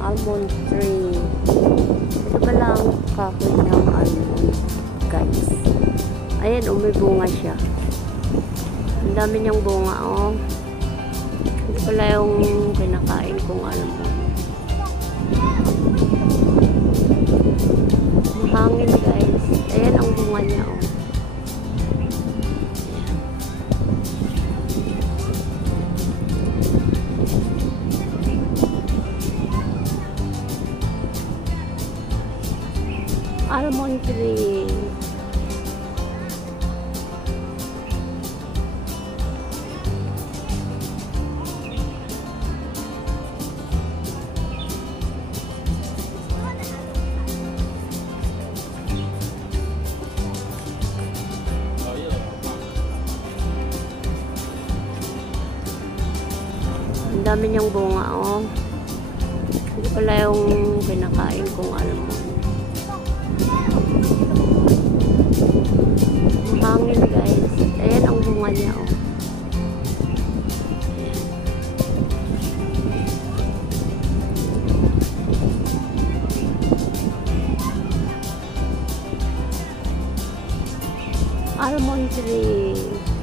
almond tree. Ito pala ang kahoy ng almond, guys. Ayan, may bunga siya. Ang dami niyang bunga, oh. Ito pala yung kinakain kong almond. Mahangin, guys. Ayan ang bunga niya, oh. Almond tree. Ang dami niyang bunga, oh. Ito pala yung kinakain kong almond. Mahangin, guys. Ayan ang bunga niya, oh. Almond tree.